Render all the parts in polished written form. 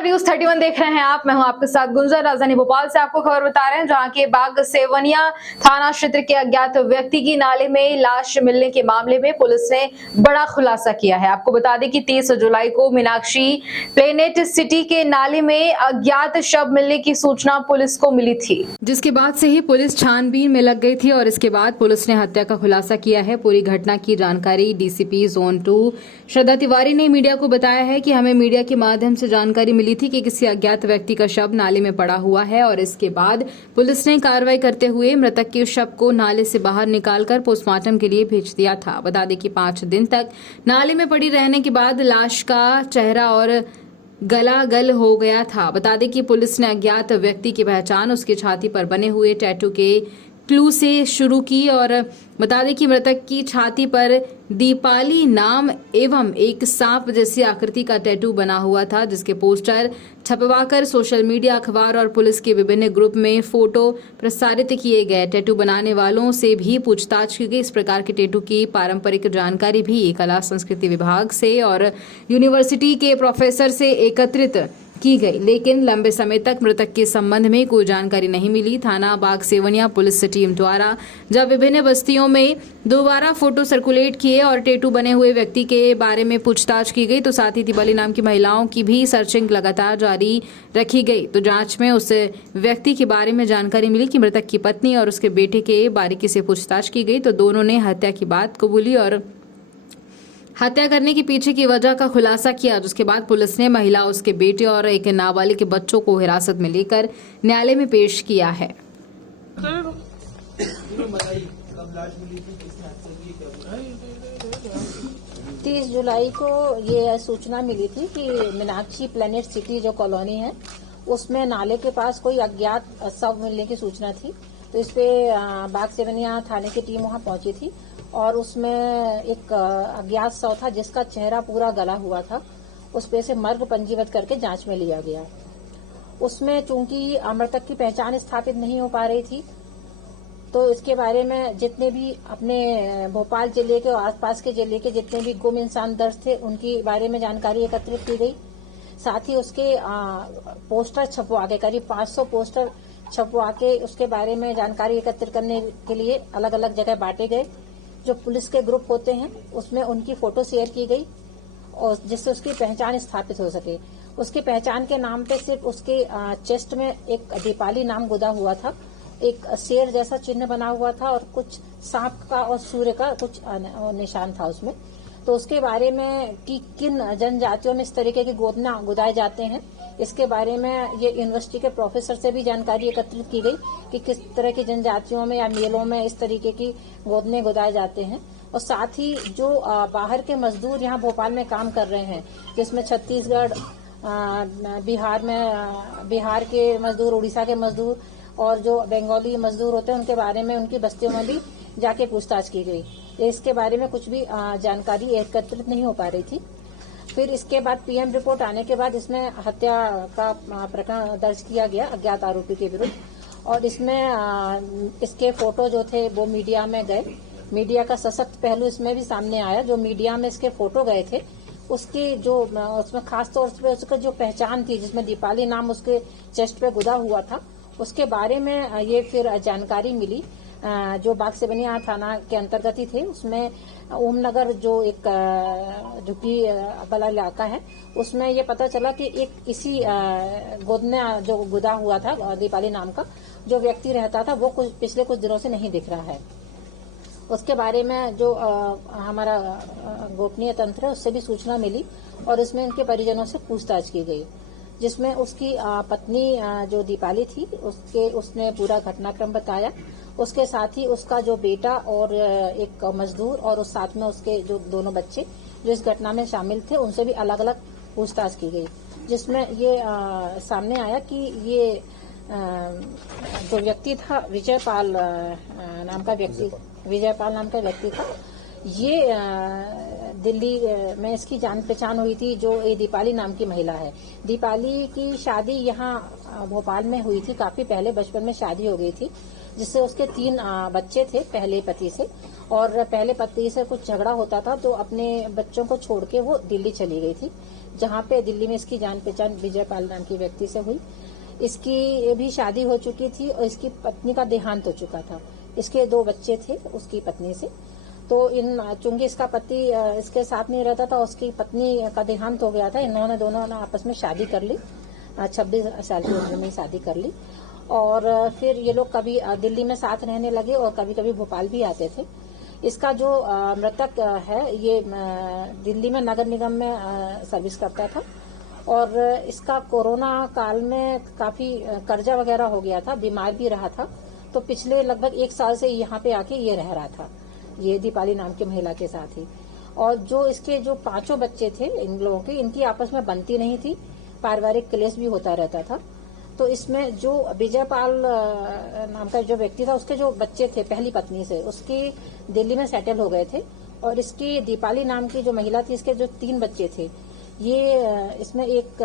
नमस्कार, न्यूज 31 देख रहे हैं आप। मैं हूं आपके साथ गुंजर। राजधानी भोपाल से आपको खबर बता रहे हैं, जहां के बाग सेवनिया थाना क्षेत्र के अज्ञात व्यक्ति की नाले में लाश मिलने के मामले में पुलिस ने बड़ा खुलासा किया है। आपको बता दें कि 30 जुलाई को मीनाक्षी प्लेनेट सिटी के नाले में अज्ञात शव मिलने की सूचना पुलिस को मिली थी, जिसके बाद से ही पुलिस छानबीन में लग गई थी और इसके बाद पुलिस ने हत्या का खुलासा किया है। पूरी घटना की जानकारी डीसीपी जोन 2 श्रद्धा तिवारी ने मीडिया को बताया है कि हमें मीडिया के माध्यम से जानकारी मिली थी कि किसी अज्ञात व्यक्ति का शव नाले में पड़ा हुआ है और इसके बाद पुलिस ने कार्रवाई करते हुए मृतक के शव को नाले से बाहर निकालकर पोस्टमार्टम के लिए भेज दिया था। बता दें कि 5 दिन तक नाले में पड़ी रहने के बाद लाश का चेहरा और गला गल हो गया था। बता दें कि पुलिस ने अज्ञात व्यक्ति की पहचान उसकी छाती पर बने हुए टैटू के क्लू से शुरू की और बता दें कि मृतक की छाती पर दीपाली नाम एवं एक सांप जैसी आकृति का टैटू बना हुआ था, जिसके पोस्टर छपवाकर सोशल मीडिया, अखबार और पुलिस के विभिन्न ग्रुप में फोटो प्रसारित किए गए। टैटू बनाने वालों से भी पूछताछ की गई। इस प्रकार के टैटू की पारंपरिक जानकारी भी कला संस्कृति विभाग से और यूनिवर्सिटी के प्रोफेसर से एकत्रित की गई, लेकिन लंबे समय तक मृतक के संबंध में कोई जानकारी नहीं मिली। थाना बाग सेवनिया पुलिस टीम द्वारा जब विभिन्न बस्तियों में दोबारा फोटो सर्कुलेट किए और टैटू बने हुए व्यक्ति के बारे में पूछताछ की गई, तो साथ ही दीपाली नाम की महिलाओं की भी सर्चिंग लगातार जारी रखी गई। तो जांच में उस व्यक्ति के बारे में जानकारी मिली कि मृतक की पत्नी और उसके बेटे के बारीकी से पूछताछ की गई, तो दोनों ने हत्या की बात कबूली और हत्या करने के पीछे की वजह का खुलासा किया, जिसके बाद पुलिस ने महिला, उसके बेटे और एक नाबालिग के बच्चों को हिरासत में लेकर न्यायालय में पेश किया है। 30 जुलाई को ये सूचना मिली थी कि मीनाक्षी प्लेनेट सिटी जो कॉलोनी है उसमें नाले के पास कोई अज्ञात शव मिलने की सूचना थी। तो इस पे बाग सेवनिया थाने की टीम वहां पहुंची थी और उसमें एक अज्ञात शव था जिसका चेहरा पूरा गला हुआ था। उस पे से मर्ग पंजीबद्ध करके जांच में लिया गया। उसमें चूंकि मृतक की पहचान स्थापित नहीं हो पा रही थी, तो इसके बारे में जितने भी अपने भोपाल जिले के और आसपास के जिले के जितने भी गुम इंसान दर्ज थे उनके बारे में जानकारी एकत्रित की गई। साथ ही उसके पोस्टर छपवा के करीब 500 पोस्टर छपवा के उसके बारे में जानकारी एकत्रित करने के लिए अलग अलग जगह बांटे गए। जो पुलिस के ग्रुप होते हैं उसमें उनकी फोटो शेयर की गई और जिससे उसकी पहचान स्थापित हो सके। उसकी पहचान के नाम पे सिर्फ उसके चेस्ट में एक दीपाली नाम गुदा हुआ था, एक शेर जैसा चिन्ह बना हुआ था और कुछ सांप का और सूर्य का कुछ निशान था उसमें। तो उसके बारे में कि किन जनजातियों में इस तरीके के गोदना गुदाए जाते हैं, इसके बारे में ये यूनिवर्सिटी के प्रोफेसर से भी जानकारी एकत्रित की गई कि किस तरह की जनजातियों में या मेलों में इस तरीके की गोदने गुदाए जाते हैं। और साथ ही जो बाहर के मजदूर यहाँ भोपाल में काम कर रहे हैं, जिसमें छत्तीसगढ़, बिहार के मजदूर, उड़ीसा के मजदूर और जो बंगाली मजदूर होते हैं उनके बारे में उनकी बस्तियों में भी जाके पूछताछ की गई। इसके बारे में कुछ भी जानकारी एकत्रित नहीं हो पा रही थी। फिर इसके बाद पीएम रिपोर्ट आने के बाद इसमें हत्या का प्रकरण दर्ज किया गया अज्ञात आरोपी के विरुद्ध और इसमें इसके फोटो जो थे वो मीडिया में गए। मीडिया का सशक्त पहलू इसमें भी सामने आया। जो मीडिया में इसके फोटो गए थे उसकी जो उसमें खास तौर पर उसका जो पहचान थी, जिसमें दीपाली नाम उसके चेस्ट पे गुदा हुआ था, उसके बारे में ये फिर जानकारी मिली। जो बाग सेवनिया थाना के अंतर्गत ही थे, उसमें ओमनगर जो एक झुग्गी वाला इलाका है उसमें ये पता चला कि एक इसी गोदना जो गुदा हुआ था दीपाली नाम का जो व्यक्ति रहता था वो पिछले कुछ दिनों से नहीं दिख रहा है। उसके बारे में जो हमारा गोपनीय तंत्र है उससे भी सूचना मिली और इसमें उनके परिजनों से पूछताछ की गई, जिसमें उसकी पत्नी जो दीपाली थी उसने पूरा घटनाक्रम बताया। उसके साथ ही उसका जो बेटा और एक मजदूर और उस साथ में उसके जो दोनों बच्चे जो इस घटना में शामिल थे उनसे भी अलग अलग पूछताछ की गई, जिसमें ये सामने आया कि ये जो व्यक्ति था विजयपाल नाम का व्यक्ति था। ये दिल्ली में इसकी जान पहचान हुई थी। जो ये दीपाली नाम की महिला है, दीपाली की शादी यहाँ भोपाल में हुई थी काफी पहले, बचपन में शादी हो गई थी, जिससे उसके 3 बच्चे थे पहले पति से। और पहले पति से कुछ झगड़ा होता था तो अपने बच्चों को छोड़ के वो दिल्ली चली गई थी। जहाँ पे दिल्ली में इसकी जान पहचान विजय पाल नाम की व्यक्ति से हुई। इसकी भी शादी हो चुकी थी और इसकी पत्नी का देहांत हो चुका था। इसके 2 बच्चे थे उसकी पत्नी से। तो चूंकि इसका पति इसके साथ नहीं रहता था, उसकी पत्नी का देहांत हो गया था। इन्होंने दोनों ने आपस में शादी कर ली, 26 साल की उम्र में शादी कर ली। और फिर ये लोग कभी दिल्ली में साथ रहने लगे और कभी कभी भोपाल भी आते थे। इसका जो मृतक है ये दिल्ली में नगर निगम में सर्विस करता था और इसका कोरोना काल में काफी कर्जा वगैरह हो गया था, बीमार भी रहा था। तो पिछले लगभग 1 साल से यहाँ पे आके ये रह रहा था, ये दीपाली नाम की महिला के साथ ही। और जो इसके जो 5 बच्चे थे इन लोगों की, इनकी आपस में बनती नहीं थी, पारिवारिक क्लेश भी होता रहता था। तो इसमें जो विजय पाल नाम का जो व्यक्ति था, उसके जो बच्चे थे पहली पत्नी से, उसकी दिल्ली में सेटल हो गए थे। और इसकी दीपाली नाम की जो महिला थी, इसके जो 3 बच्चे थे, ये इसमें एक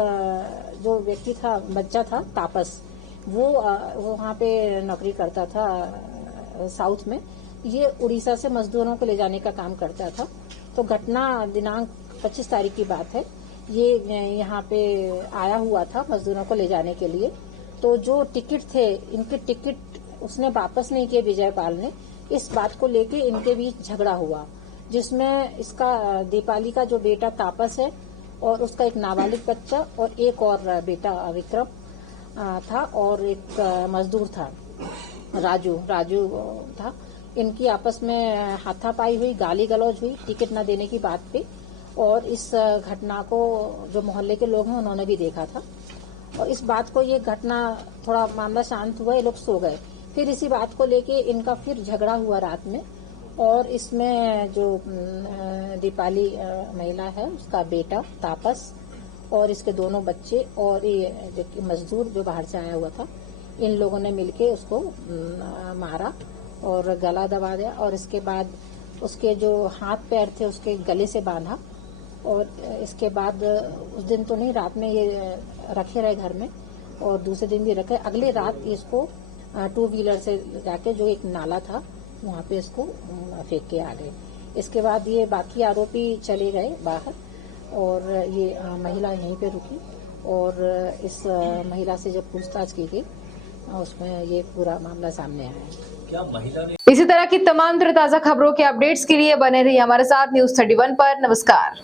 जो व्यक्ति था, बच्चा था तापस, वो वहाँ पे नौकरी करता था साउथ में। ये उड़ीसा से मजदूरों को ले जाने का काम करता था। तो घटना दिनांक 25 तारीख की बात है, ये यहाँ पे आया हुआ था मजदूरों को ले जाने के लिए। तो जो टिकट थे, इनके टिकट उसने वापस नहीं किए विजय पाल ने। इस बात को लेके इनके बीच झगड़ा हुआ, जिसमें इसका दीपाली का जो बेटा तापस है और उसका एक नाबालिग बच्चा और एक और बेटा विक्रम था और एक मजदूर था राजू था। इनकी आपस में हाथापाई हुई, गाली गलौज हुई टिकट न देने की बात पे। और इस घटना को जो मोहल्ले के लोग हैं उन्होंने भी देखा था। और इस बात को, ये घटना थोड़ा मामला शांत हुआ, ये लोग सो गए। फिर इसी बात को लेके इनका फिर झगड़ा हुआ रात में। और इसमें जो दीपाली महिला है, उसका बेटा तापस और इसके दोनों बच्चे और ये मजदूर जो बाहर से आया हुआ था, इन लोगों ने मिलके उसको मारा और गला दबा दिया। और इसके बाद उसके जो हाथ पैर थे उसके गले से बांधा। और इसके बाद उस दिन तो नहीं, रात में ये रखे रहे घर में और दूसरे दिन भी रखे। अगले रात इसको 2 व्हीलर से जाके जो एक नाला था वहां पे इसको फेंक के आ गए। इसके बाद ये बाकी आरोपी चले गए बाहर और ये महिला यहीं पे रुकी। और इस महिला से जब पूछताछ की गई उसमें ये पूरा मामला सामने आया है। क्या महिला ने इसी तरह की तमाम ताजा खबरों के अपडेट्स के लिए बने रहिए हमारे साथ न्यूज़ 31 पर। नमस्कार।